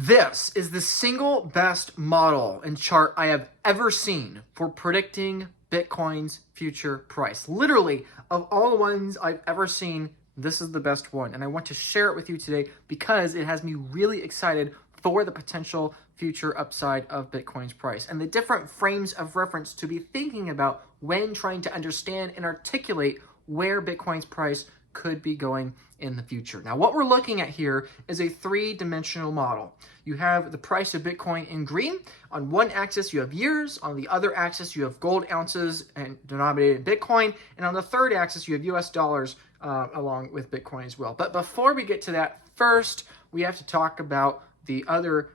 This is the single best model and chart I have ever seen for predicting Bitcoin's future price. Literally, of all the ones I've ever seen, this is the best one. And I want to share it with you today because it has me really excited for the potential future upside of Bitcoin's price and the different frames of reference to be thinking about when trying to understand and articulate where Bitcoin's price could be going in the future. Now, what we're looking at here is a three-dimensional model. You have the price of Bitcoin in green. On one axis, you have years. On the other axis, you have gold ounces and denominated in Bitcoin. And on the third axis, you have US dollars along with Bitcoin as well. But before we get to that, first, we have to talk about the other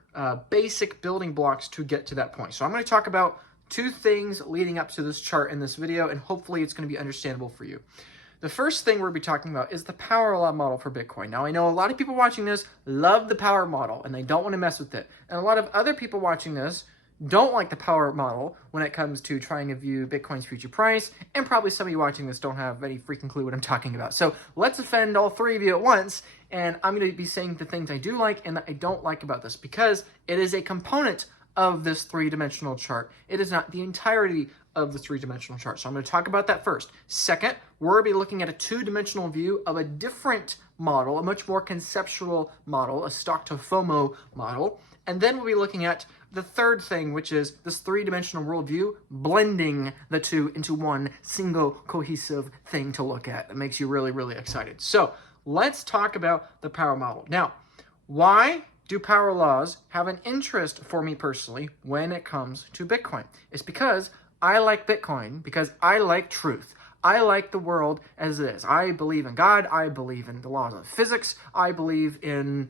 basic building blocks to get to that point. So I'm going to talk about two things leading up to this chart in this video, and hopefully it's going to be understandable for you. The first thing we'll be talking about is the power law model for Bitcoin. Now, I know a lot of people watching this love the power model and they don't want to mess with it. And a lot of other people watching this don't like the power model when it comes to trying to view Bitcoin's future price. And probably some of you watching this don't have any freaking clue what I'm talking about. So let's offend all three of you at once. And I'm going to be saying the things I do like and that I don't like about this because it is a component of this three-dimensional chart. It is not the entirety of the three-dimensional chart. So I'm going to talk about that first. Second, we're going to be looking at a two-dimensional view of a different model, a much more conceptual model, a Stock-to-FOMO model. And then we'll be looking at the third thing, which is this three-dimensional worldview, blending the two into one single cohesive thing to look at. That makes you really, really excited. So let's talk about the power model. Now, why do power laws have an interest for me personally when it comes to Bitcoin? It's because I like Bitcoin, because I like truth. I like the world as it is. I believe in God. I believe in the laws of physics. I believe in,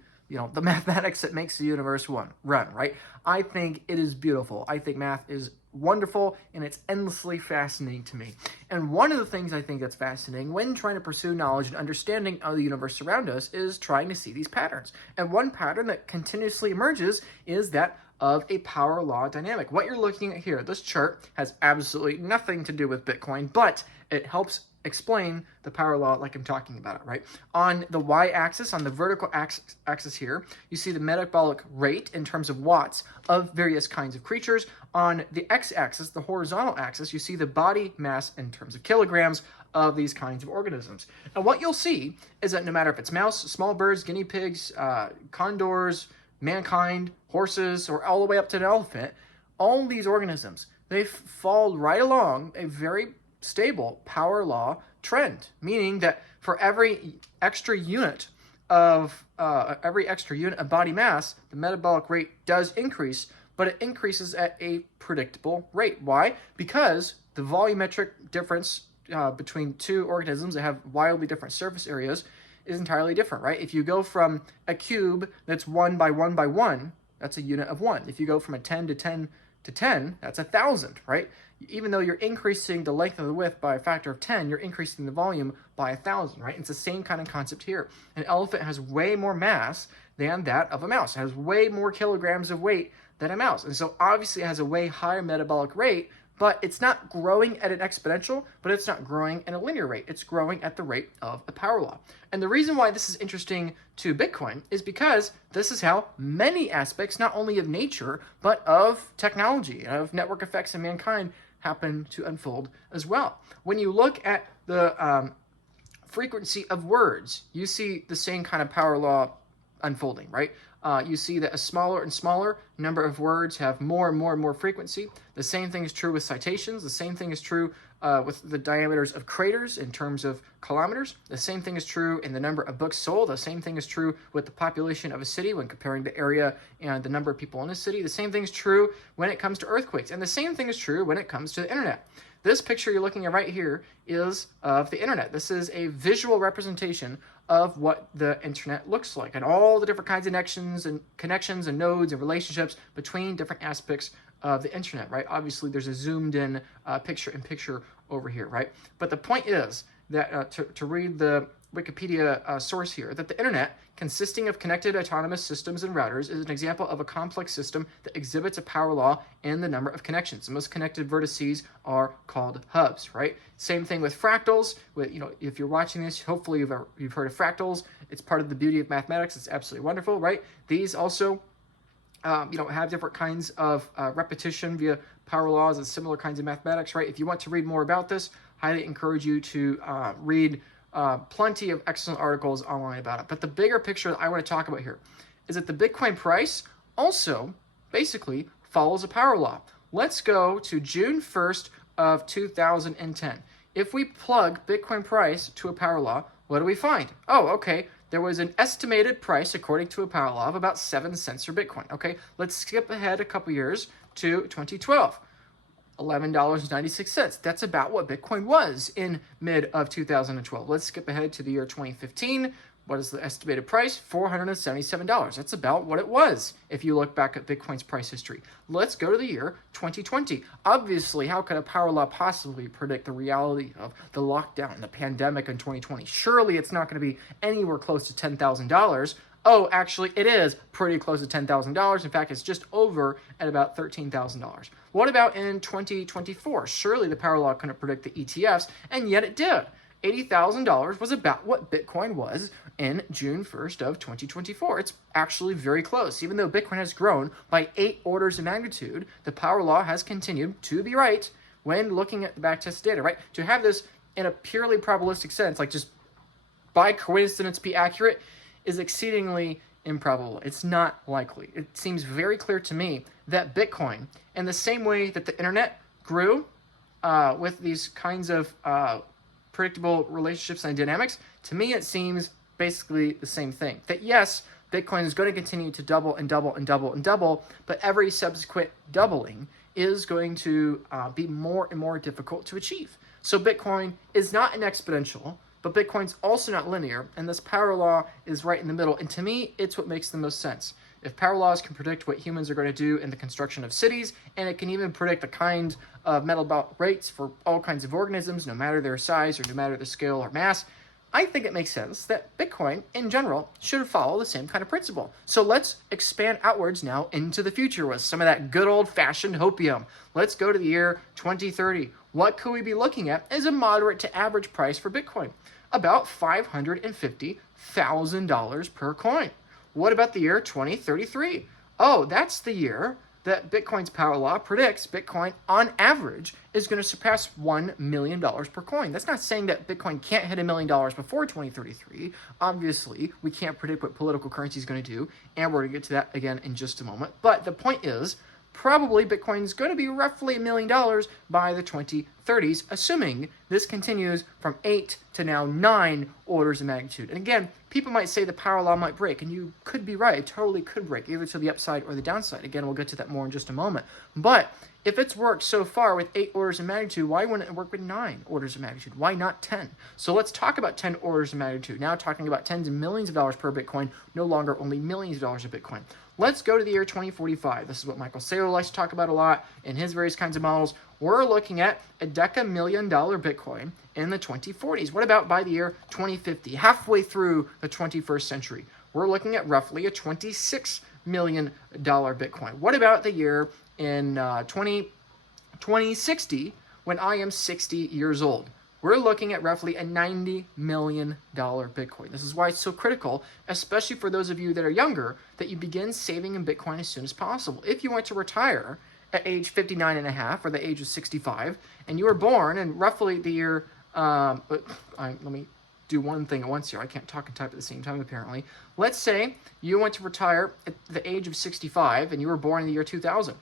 the mathematics that makes the universe run, right? I think it is beautiful. I think math is wonderful, and it's endlessly fascinating to me. And one of the things I think that's fascinating when trying to pursue knowledge and understanding of the universe around us is trying to see these patterns. And one pattern that continuously emerges is that of a power law dynamic. What you're looking at here, this chart has absolutely nothing to do with Bitcoin, but it helps explain the power law like I'm talking about it, right? On the y-axis, on the vertical axis here, you see the metabolic rate in terms of watts of various kinds of creatures. On the x-axis, the horizontal axis, you see the body mass in terms of kilograms of these kinds of organisms. And what you'll see is that no matter if it's mouse, small birds, guinea pigs, condors, mankind, horses, or all the way up to an elephant, all these organisms, they fall right along a very stable power law trend, meaning that for every extra unit of body mass, the metabolic rate does increase, but it increases at a predictable rate. Why? Because the volumetric difference between two organisms that have wildly different surface areas is entirely different, right? If you go from a cube that's 1 by 1 by 1, that's a unit of 1. If you go from a 10 to 10 to 10, that's 1,000, right? Even though you're increasing the length of the width by a factor of 10, you're increasing the volume by 1,000, right? It's the same kind of concept here. An elephant has way more mass than that of a mouse. It has way more kilograms of weight than a mouse. And so obviously it has a way higher metabolic rate, but it's not growing at an exponential, but it's not growing at a linear rate. It's growing at the rate of a power law. And the reason why this is interesting to Bitcoin is because this is how many aspects, not only of nature, but of technology, of network effects and mankind, happen to unfold as well. When you look at the frequency of words, you see the same kind of power law unfolding, right? You see that a smaller and smaller number of words have more and more and more frequency. The same thing is true with citations. The same thing is true with the diameters of craters in terms of kilometers. The same thing is true in the number of books sold. The same thing is true with the population of a city when comparing the area and the number of people in a city. The same thing is true when it comes to earthquakes. And the same thing is true when it comes to the internet. This picture you're looking at right here is of the internet. This is a visual representation of what the internet looks like and all the different kinds of connections and nodes and relationships between different aspects of the internet, right? Obviously, there's a zoomed in picture-in-picture over here, right? But the point is that to read the Wikipedia source here, that the internet, consisting of connected autonomous systems and routers, is an example of a complex system that exhibits a power law in the number of connections. The most connected vertices are called hubs, right? Same thing with fractals. If you're watching this, hopefully you've heard of fractals. It's part of the beauty of mathematics. It's absolutely wonderful, right? These also have different kinds of repetition via power laws and similar kinds of mathematics, right? If you want to read more about this, highly encourage you to read plenty of excellent articles online about it. But the bigger picture that I want to talk about here is that the Bitcoin price also basically follows a power law. Let's go to June 1st of 2010. If we plug Bitcoin price to a power law, what do we find? Oh, okay. There was an estimated price, according to a power law, of about 7 cents for Bitcoin. Okay, let's skip ahead a couple years to 2012. $11.96. That's about what Bitcoin was in mid of 2012. Let's skip ahead to the year 2015. What is the estimated price? $477. That's about what it was if you look back at Bitcoin's price history. Let's go to the year 2020. Obviously, how could a power law possibly predict the reality of the lockdown and the pandemic in 2020? Surely it's not going to be anywhere close to $10,000. Oh, actually, it is pretty close to $10,000. In fact, it's just over at about $13,000. What about in 2024? Surely the power law couldn't predict the ETFs, and yet it did. $80,000 was about what Bitcoin was in June 1st of 2024. It's actually very close. Even though Bitcoin has grown by 8 orders of magnitude, the power law has continued to be right when looking at the backtest data, right? To have this in a purely probabilistic sense, like just by coincidence be accurate, is exceedingly improbable. It's not likely. It seems very clear to me that Bitcoin, in the same way that the internet grew with these kinds of predictable relationships and dynamics, to me it seems basically the same thing. That yes, Bitcoin is going to continue to double and double and double and double, but every subsequent doubling is going to be more and more difficult to achieve. So Bitcoin is not an exponential, but Bitcoin's also not linear, and this power law is right in the middle. And to me, it's what makes the most sense. If power laws can predict what humans are going to do in the construction of cities, and it can even predict the kind of metabolic rates for all kinds of organisms, no matter their size or no matter the scale or mass, I think it makes sense that Bitcoin, in general, should follow the same kind of principle. So let's expand outwards now into the future with some of that good old-fashioned hopium. Let's go to the year 2030. What could we be looking at as a moderate to average price for Bitcoin? About $550,000 per coin. What about the year 2033? Oh, that's the year that Bitcoin's power law predicts Bitcoin, on average, is going to surpass $1 million per coin. That's not saying that Bitcoin can't hit $1 million before 2033. Obviously, we can't predict what political currency is going to do, and we're going to get to that again in just a moment. But the point is, probably Bitcoin is going to be roughly $1 million by the 2030s, assuming this continues from 8 to now 9 orders of magnitude. And again, people might say the power law might break, and you could be right. It totally could break, either to the upside or the downside. Again, we'll get to that more in just a moment. But if it's worked so far with 8 orders of magnitude, why wouldn't it work with 9 orders of magnitude? Why not 10? So let's talk about 10 orders of magnitude. Now talking about tens of millions of dollars per Bitcoin, no longer only millions of dollars of Bitcoin. Let's go to the year 2045. This is what Michael Saylor likes to talk about a lot in his various kinds of models. We're looking at a $10,000,000 Bitcoin in the 2040s. What about by the year 2050, halfway through the 21st century? We're looking at roughly a $26 million Bitcoin. What about the year in 2060 when I am 60 years old? We're looking at roughly a $90 million Bitcoin. This is why it's so critical, especially for those of you that are younger, that you begin saving in Bitcoin as soon as possible. If you want to retire at age 59 and a half or the age of 65, and you were born in roughly the year, let me do one thing at once here. I can't talk and type at the same time, apparently. Let's say you went to retire at the age of 65 and you were born in the year 2000.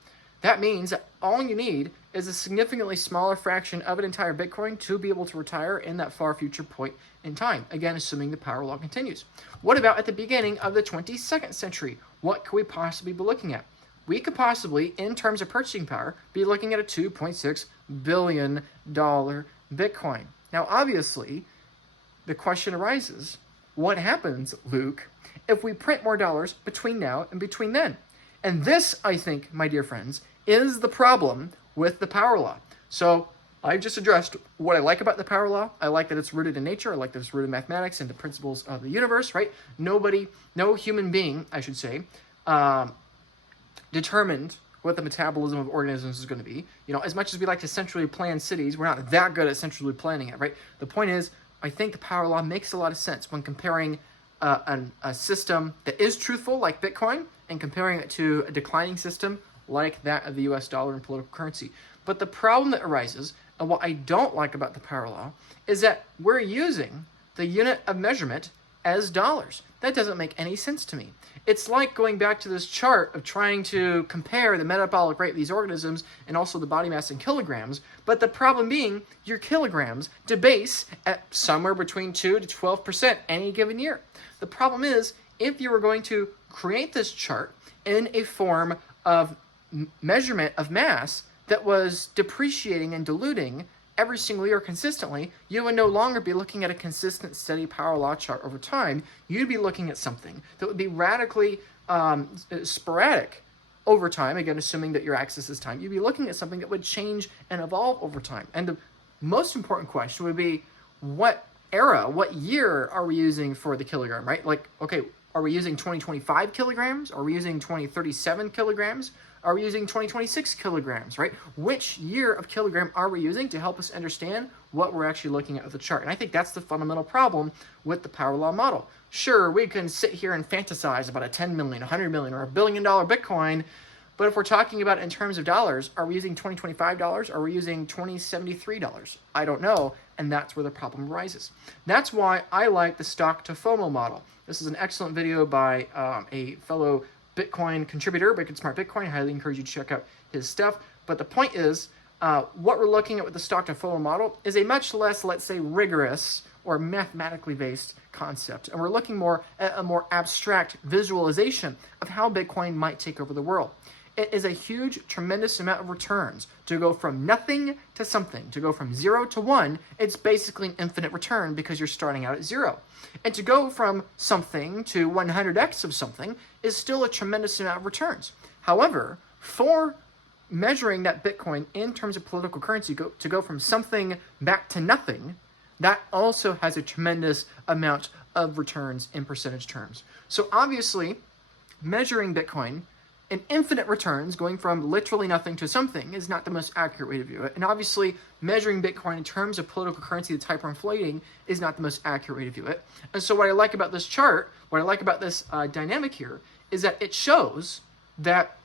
That means that all you need is a significantly smaller fraction of an entire Bitcoin to be able to retire in that far future point in time. Again, assuming the power law continues. What about at the beginning of the 22nd century? What could we possibly be looking at? We could possibly, in terms of purchasing power, be looking at a $2.6 billion Bitcoin. Now, obviously, the question arises, what happens, Luke, if we print more dollars between now and between then? And this, I think, my dear friends, is the problem with the power law. So I've just addressed what I like about the power law. I like that it's rooted in nature. I like that it's rooted in mathematics and the principles of the universe, right? No human being, I should say, determined what the metabolism of organisms is going to be. You know, as much as we like to centrally plan cities, we're not that good at centrally planning it, right? The point is, I think the power law makes a lot of sense when comparing a system that is truthful, like Bitcoin, and comparing it to a declining system like that of the US dollar and political currency. But the problem that arises, and what I don't like about the power law, is that we're using the unit of measurement as dollars. That doesn't make any sense to me. It's like going back to this chart of trying to compare the metabolic rate of these organisms and also the body mass in kilograms, but the problem being your kilograms debase at somewhere between 2 to 12% any given year. The problem is, if you were going to create this chart in a form of measurement of mass that was depreciating and diluting every single year consistently, you would no longer be looking at a consistent, steady power law chart over time. You'd be looking at something that would be radically sporadic over time, again, assuming that your axis is time. You'd be looking at something that would change and evolve over time. And the most important question would be, what era, what year are we using for the kilogram, right? Like, okay, are we using 2025 kilograms? Are we using 2037 kilograms? Are we using 2026 kilograms, right? Which year of kilogram are we using to help us understand what we're actually looking at with the chart? And I think that's the fundamental problem with the power law model. Sure, we can sit here and fantasize about a 10 million, 100 million, or $1 billion Bitcoin, but if we're talking about it in terms of dollars, are we using $2025? Are we using $2073? I don't know, and that's where the problem arises. That's why I like the Stock-to-FOMO model. This is an excellent video by a fellow Bitcoin contributor, Bitcoin Smart Bitcoin. I highly encourage you to check out his stuff. But the point is, what we're looking at with the Stock-to-FOMO model is a much less, let's say, rigorous or mathematically based concept. And we're looking more at a more abstract visualization of how Bitcoin might take over the world. It is a huge, tremendous amount of returns. To go from nothing to something, to go from 0 to 1, it's basically an infinite return because you're starting out at 0. And to go from something to 100x of something is still a tremendous amount of returns. However, for measuring that Bitcoin in terms of political currency, to go from something back to nothing, that also has a tremendous amount of returns in percentage terms. So obviously, measuring Bitcoin in infinite returns, going from literally nothing to something, is not the most accurate way to view it. And obviously, measuring Bitcoin in terms of political currency that's hyperinflating is not the most accurate way to view it. And so what I like about this chart, what I like about this dynamic here, is that it shows that,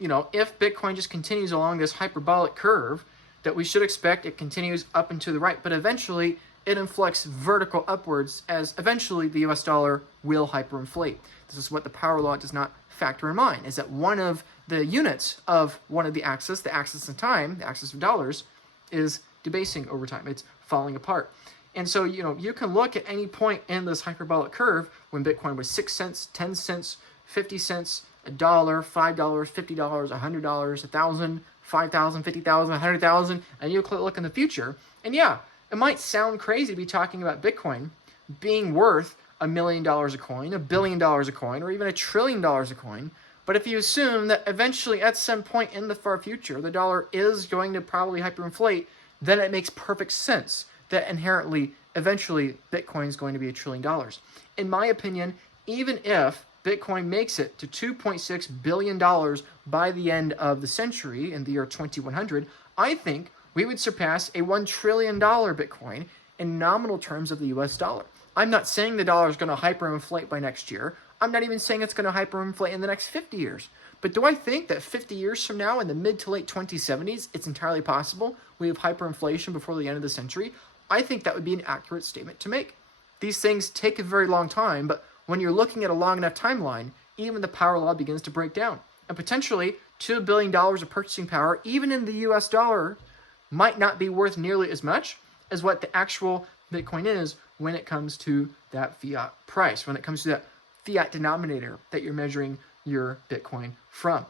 you know, if Bitcoin just continues along this hyperbolic curve, that we should expect it continues up and to the right, but eventually it inflects vertical upwards as eventually the US dollar will hyperinflate. This is what the power law does not factor in mind, is that one of the units of one of the axis of time, the axis of dollars, is debasing over time. It's falling apart. And so, you know, you can look at any point in this hyperbolic curve when Bitcoin was 6 cents, 10 cents, 50 cents, $1, $5, $50, $100, 1,000, 5,000, 50,000, 100,000, and you look in the future, and yeah, it might sound crazy to be talking about Bitcoin being worth $1 million a coin, $1 billion a coin, or even $1 trillion a coin. But if you assume that eventually at some point in the far future, the dollar is going to probably hyperinflate, then it makes perfect sense that inherently, eventually, Bitcoin is going to be $1 trillion. In my opinion, even if Bitcoin makes it to $2.6 billion by the end of the century, in the year 2100, I think we would surpass a $1 trillion Bitcoin in nominal terms of the US dollar. I'm not saying the dollar is going to hyperinflate by next year. I'm not even saying it's going to hyperinflate in the next 50 years. But do I think that 50 years from now, in the mid to late 2070s, it's entirely possible we have hyperinflation before the end of the century? I think that would be an accurate statement to make. These things take a very long time, but when you're looking at a long enough timeline, even the power law begins to break down. And potentially, $2 billion of purchasing power, even in the US dollar, might not be worth nearly as much as what the actual Bitcoin is when it comes to that fiat price, when it comes to that fiat denominator that you're measuring your Bitcoin from.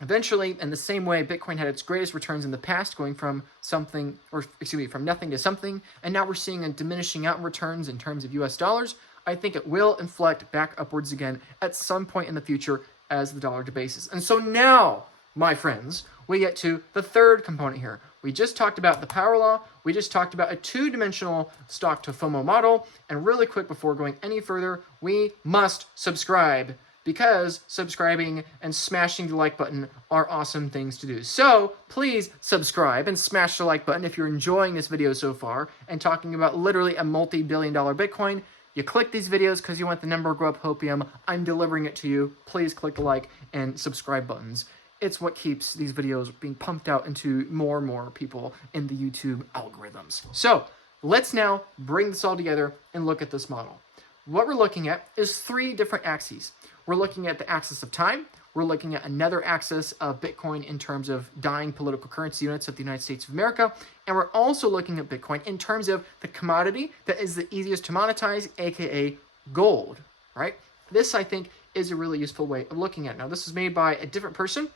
Eventually, in the same way Bitcoin had its greatest returns in the past, going from from nothing to something, and now we're seeing a diminishing out in returns in terms of US dollars, I think it will inflect back upwards again at some point in the future as the dollar debases. And so now, my friends, we get to the third component here. We just talked about the power law. We just talked about a two-dimensional Stock-to-FOMO model. And really quick, before going any further, we must subscribe, because subscribing and smashing the like button are awesome things to do. So please subscribe and smash the like button if you're enjoying this video so far and talking about literally a multi-billion-dollar Bitcoin. You click these videos because you want the number go up hopium. I'm delivering it to you. Please click the like and subscribe buttons. It's what keeps these videos being pumped out into more and more people in the YouTube algorithms. So let's now bring this all together and look at this model. What we're looking at is 3 different axes. We're looking at the axis of time. We're looking at another axis of Bitcoin in terms of dying political currency units of the United States of America. And we're also looking at Bitcoin in terms of the commodity that is the easiest to monetize, aka gold, right? This, I think, is a really useful way of looking at it. Now, this is made by a different person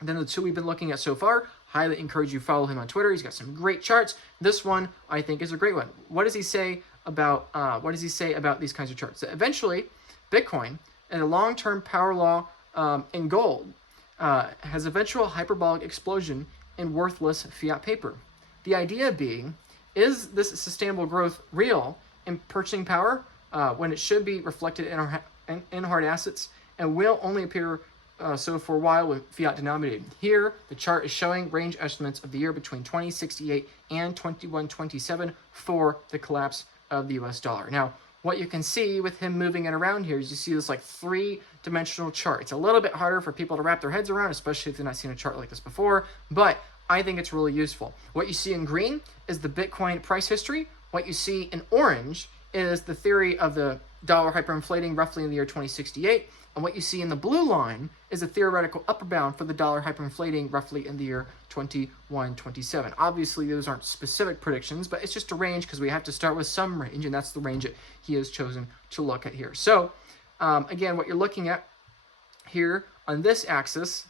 than the 2 we've been looking at so far. Highly encourage you to follow him on Twitter. He's got some great charts. This one, I think, is a great one. What does he say about these kinds of charts? That eventually, Bitcoin and a long-term power law in gold has eventual hyperbolic explosion in worthless fiat paper. The idea being, is this sustainable growth real in purchasing power when it should be reflected in hard assets and will only appear so for a while with fiat denominated? Here, the chart is showing range estimates of the year between 2068 and 2127 for the collapse of the US dollar. Now, what you can see with him moving it around here is you see this like 3-dimensional chart. It's a little bit harder for people to wrap their heads around, especially if they've not seen a chart like this before, but I think it's really useful. What you see in green is the Bitcoin price history. What you see in orange is the theory of the dollar hyperinflating roughly in the year 2068. And what you see in the blue line is a theoretical upper bound for the dollar hyperinflating roughly in the year 2127. Obviously, those aren't specific predictions, but it's just a range because we have to start with some range, and that's the range that he has chosen to look at here. So, again, what you're looking at here on this axis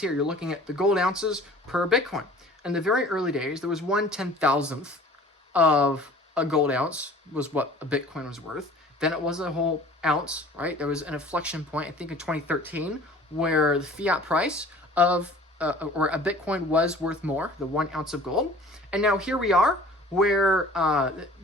here, you're looking at the gold ounces per Bitcoin. In the very early days, there was 1/10,000th of a gold ounce was what a Bitcoin was worth. Then it was a whole ounce, right? There was an inflection point, I think in 2013, where the fiat price of or a Bitcoin was worth more, the 1 ounce of gold. And now here we are, where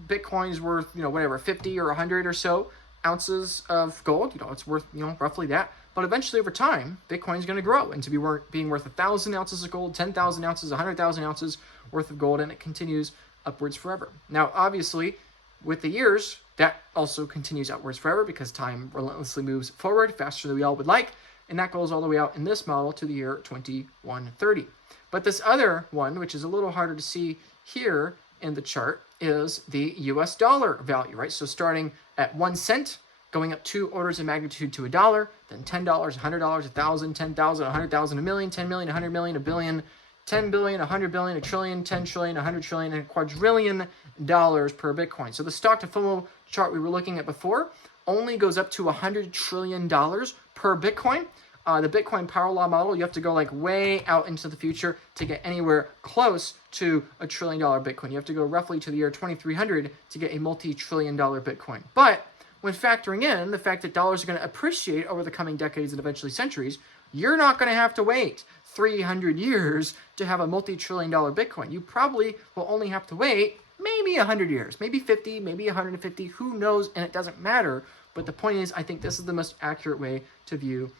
Bitcoin is worth, whatever, 50 or 100 or so ounces of gold. It's worth, roughly that. But eventually, over time, Bitcoin is going to grow into being worth 1,000 ounces of gold, 10,000 ounces, 100,000 ounces worth of gold, and it continues upwards forever. Now, obviously, with the years, that also continues upwards forever because time relentlessly moves forward faster than we all would like, and that goes all the way out in this model to the year 2130. But this other one, which is a little harder to see here in the chart, is the US dollar value, right? So starting at 1 cent, going up 2 orders of magnitude to $1, then $10, $100, 1,000, 10,000, 100,000, a million, 10 million, 100 million, a billion, 10 billion, 100 billion, a trillion, 10 trillion, 100 trillion, and a quadrillion dollars per Bitcoin. So the Stock-to-FOMO chart we were looking at before only goes up to $100 trillion per Bitcoin. The Bitcoin power law model, you have to go like way out into the future to get anywhere close to $1 trillion Bitcoin. You have to go roughly to the year 2300 to get a multi-trillion dollar Bitcoin. But when factoring in the fact that dollars are going to appreciate over the coming decades and eventually centuries, you're not going to have to wait 300 years to have a multi-trillion dollar Bitcoin. You probably will only have to wait maybe 100 years, maybe 50, maybe 150, who knows, and it doesn't matter. But the point is, I think this is the most accurate way to view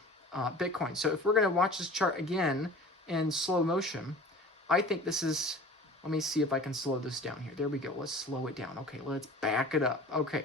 Bitcoin. So if we're going to watch this chart again in slow motion, I think this is, let me see if I can slow this down here. There we go. Let's slow it down. Okay, let's back it up. Okay,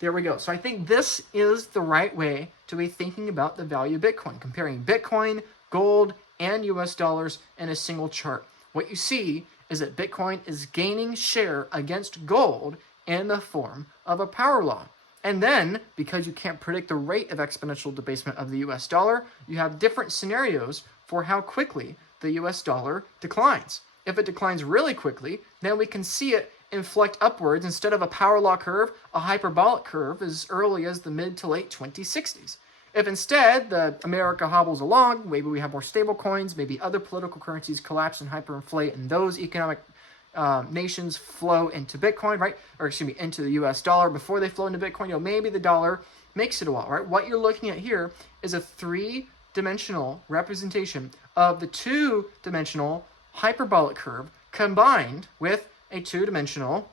there we go. So I think this is the right way to be thinking about the value of Bitcoin, comparing Bitcoin, gold, and US dollars in a single chart. What you see is that Bitcoin is gaining share against gold in the form of a power law. And then, because you can't predict the rate of exponential debasement of the US dollar, you have different scenarios for how quickly the US dollar declines. If it declines really quickly, then we can see it inflect upwards instead of a power law curve, a hyperbolic curve as early as the mid to late 2060s. If instead the America hobbles along, maybe we have more stable coins, maybe other political currencies collapse and hyperinflate, and those economic nations flow into Bitcoin, right? Or excuse me, into the US dollar before they flow into Bitcoin. Maybe the dollar makes it a while, right? What you're looking at here is a 3-dimensional representation of the 2-dimensional hyperbolic curve combined with a 2-dimensional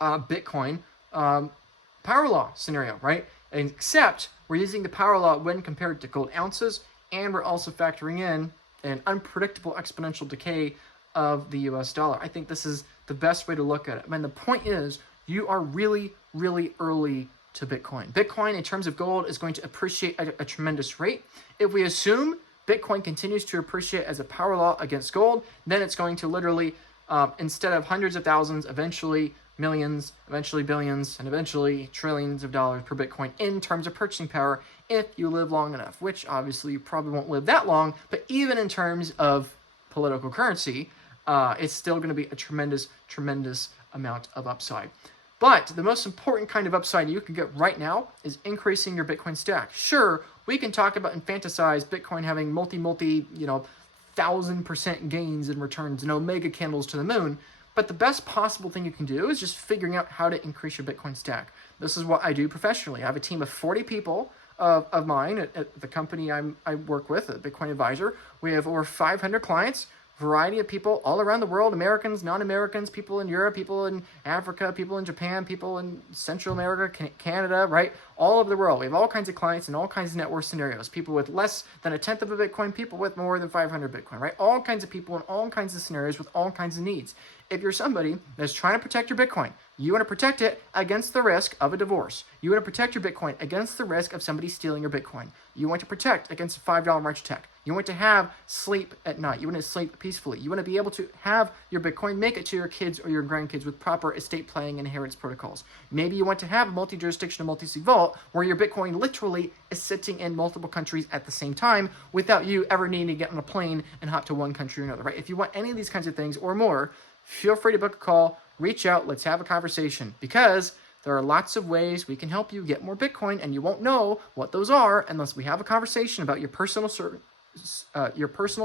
Bitcoin power law scenario, right? Except we're using the power law when compared to gold ounces, and we're also factoring in an unpredictable exponential decay of the US dollar. I think this is the best way to look at it. I mean, the point is, you are really, really early to Bitcoin. Bitcoin, in terms of gold, is going to appreciate at a tremendous rate. If we assume Bitcoin continues to appreciate as a power law against gold, then it's going to literally, instead of hundreds of thousands, eventually millions, eventually billions, and eventually trillions of dollars per Bitcoin in terms of purchasing power if you live long enough, which obviously you probably won't live that long, but even in terms of political currency, it's still going to be a tremendous, tremendous amount of upside. But the most important kind of upside you can get right now is increasing your Bitcoin stack. Sure, we can talk about and fantasize Bitcoin having multi, 1,000% gains in returns and omega candles to the moon. But the best possible thing you can do is just figuring out how to increase your Bitcoin stack. This is what I do professionally. I have a team of 40 people of mine at the company I work with, a Bitcoin advisor. We have over 500 clients, variety of people all around the world, Americans, non-Americans, people in Europe, people in Africa, people in Japan, people in Central America, Canada, right? All over the world. We have all kinds of clients in all kinds of network scenarios. People with less than a tenth of a Bitcoin, people with more than 500 Bitcoin, right? All kinds of people in all kinds of scenarios with all kinds of needs. If you're somebody that's trying to protect your Bitcoin, you want to protect it against the risk of a divorce. You want to protect your Bitcoin against the risk of somebody stealing your Bitcoin. You want to protect against a $5 March attack. You want to have sleep at night. You want to sleep peacefully. You want to be able to have your Bitcoin make it to your kids or your grandkids with proper estate planning and inheritance protocols. Maybe you want to have a multi-jurisdictional, multi-sig vault where your Bitcoin literally is sitting in multiple countries at the same time without you ever needing to get on a plane and hop to one country or another, right? If you want any of these kinds of things or more, feel free to book a call, reach out, let's have a conversation, because there are lots of ways we can help you get more Bitcoin, and you won't know what those are unless we have a conversation about your personal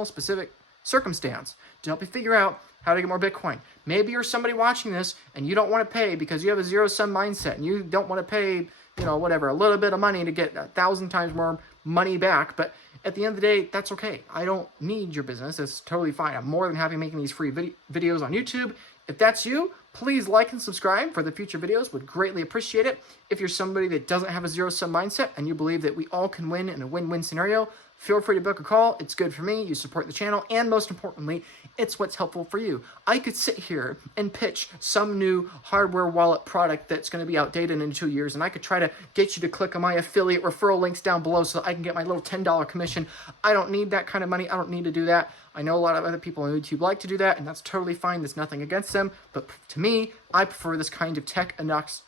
specific circumstance to help you figure out how to get more Bitcoin. Maybe you're somebody watching this and you don't want to pay because you have a zero-sum mindset and you don't want to pay, a little bit of money to get 1,000 times more money back, but at the end of the day, that's okay. I don't need your business. It's totally fine. I'm more than happy making these free videos on YouTube. If that's you, please like and subscribe for the future videos. Would greatly appreciate it. If you're somebody that doesn't have a zero-sum mindset and you believe that we all can win in a win-win scenario, feel free to book a call. It's good for me. You support the channel. And most importantly, it's what's helpful for you. I could sit here and pitch some new hardware wallet product that's going to be outdated in 2 years, and I could try to get you to click on my affiliate referral links down below so that I can get my little $10 commission. I don't need that kind of money. I don't need to do that. I know a lot of other people on YouTube like to do that, and that's totally fine. There's nothing against them. But to me, I prefer this kind of tech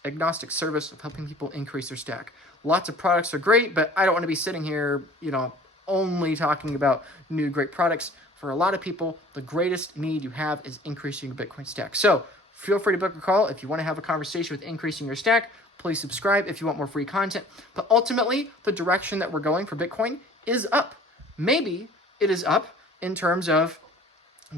agnostic service of helping people increase their stack. Lots of products are great, but I don't want to be sitting here, only talking about new great products. For a lot of people, the greatest need you have is increasing your Bitcoin stack. So feel free to book a call if you want to have a conversation with increasing your stack. Please subscribe if you want more free content. But ultimately, the direction that we're going for Bitcoin is up. Maybe it is up in terms of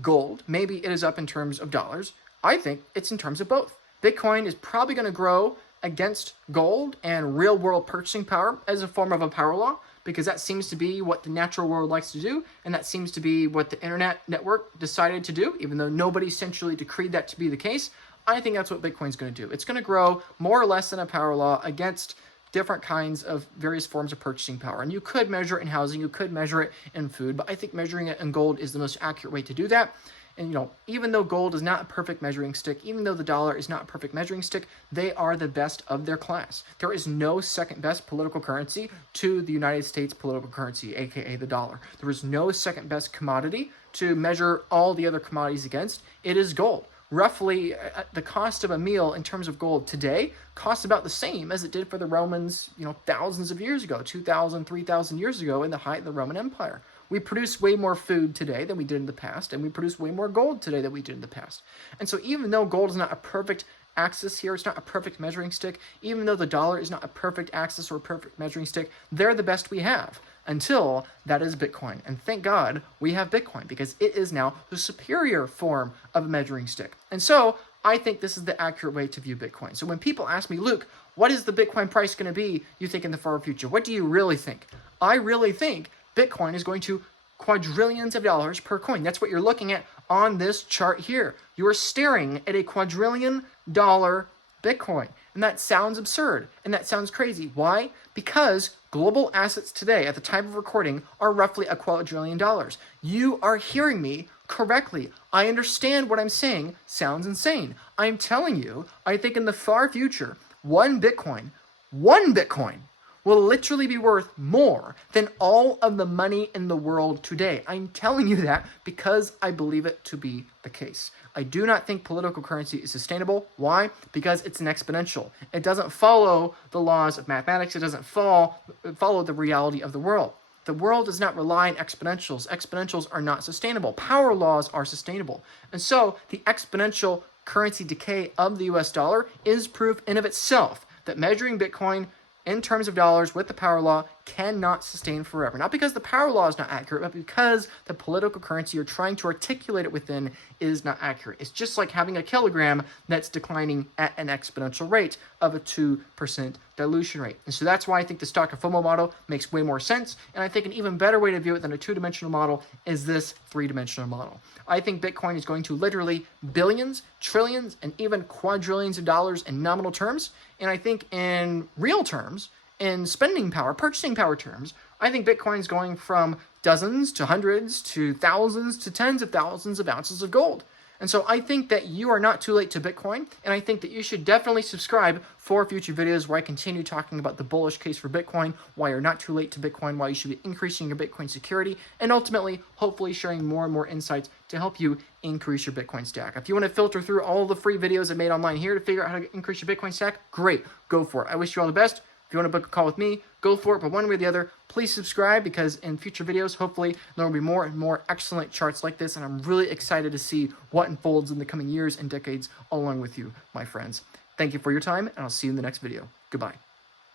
gold. Maybe it is up in terms of dollars. I think it's in terms of both. Bitcoin is probably going to grow against gold and real world purchasing power as a form of a power law, because that seems to be what the natural world likes to do, and that seems to be what the internet network decided to do, even though nobody essentially decreed that to be the case. I think that's what Bitcoin's going to do. It's going to grow more or less than a power law against different kinds of various forms of purchasing power. And you could measure it in housing, you could measure it in food, but I think measuring it in gold is the most accurate way to do that. And, even though gold is not a perfect measuring stick, even though the dollar is not a perfect measuring stick, they are the best of their class. There is no second best political currency to the United States political currency, aka the dollar. There is no second best commodity to measure all the other commodities against. It is gold. Roughly, the cost of a meal in terms of gold today costs about the same as it did for the Romans, thousands of years ago, 2,000, 3,000 years ago in the height of the Roman Empire. We produce way more food today than we did in the past, and we produce way more gold today than we did in the past. And so even though gold is not a perfect axis here, it's not a perfect measuring stick, even though the dollar is not a perfect axis or a perfect measuring stick, they're the best we have until that is Bitcoin. And thank God we have Bitcoin, because it is now the superior form of a measuring stick. And so I think this is the accurate way to view Bitcoin. So when people ask me, Luke, what is the Bitcoin price going to be, you think, in the far future? What do you really think? I really think Bitcoin is going to quadrillions of dollars per coin. That's what you're looking at on this chart here. You are staring at a quadrillion-dollar Bitcoin. And that sounds absurd, and that sounds crazy. Why? Because global assets today, at the time of recording, are roughly a quadrillion dollars. You are hearing me correctly. I understand what I'm saying sounds insane. I'm telling you, I think in the far future, one Bitcoin one Bitcoin will literally be worth more than all of the money in the world today. I'm telling you that because I believe it to be the case. I do not think political currency is sustainable. Why? Because it's an exponential. It doesn't follow the laws of mathematics. It doesn't follow the reality of the world. The world does not rely on exponentials. Exponentials are not sustainable. Power laws are sustainable. And so the exponential currency decay of the US dollar is proof in of itself that measuring Bitcoin in terms of dollars with the power law cannot sustain forever. Not because the power law is not accurate, but because the political currency you're trying to articulate it within is not accurate. It's just like having a kilogram that's declining at an exponential rate of a 2% dilution rate. And so that's why I think the Stock-to-FOMO model makes way more sense. And I think an even better way to view it than a two-dimensional model is this three-dimensional model. I think Bitcoin is going to literally billions, trillions, and even quadrillions of dollars in nominal terms. And I think in real terms, in spending power, purchasing power terms, I think Bitcoin is going from dozens to hundreds to thousands to tens of thousands of ounces of gold. And so I think that you are not too late to Bitcoin, and I think that you should definitely subscribe for future videos where I continue talking about the bullish case for Bitcoin, why you're not too late to Bitcoin, why you should be increasing your Bitcoin security, and ultimately, hopefully sharing more and more insights to help you increase your Bitcoin stack. If you want to filter through all the free videos I made online here to figure out how to increase your Bitcoin stack, great, go for it. I wish you all the best. If you want to book a call with me, go for it. But one way or the other, please subscribe because in future videos, hopefully, there will be more and more excellent charts like this. And I'm really excited to see what unfolds in the coming years and decades along with you, my friends. Thank you for your time, and I'll see you in the next video. Goodbye.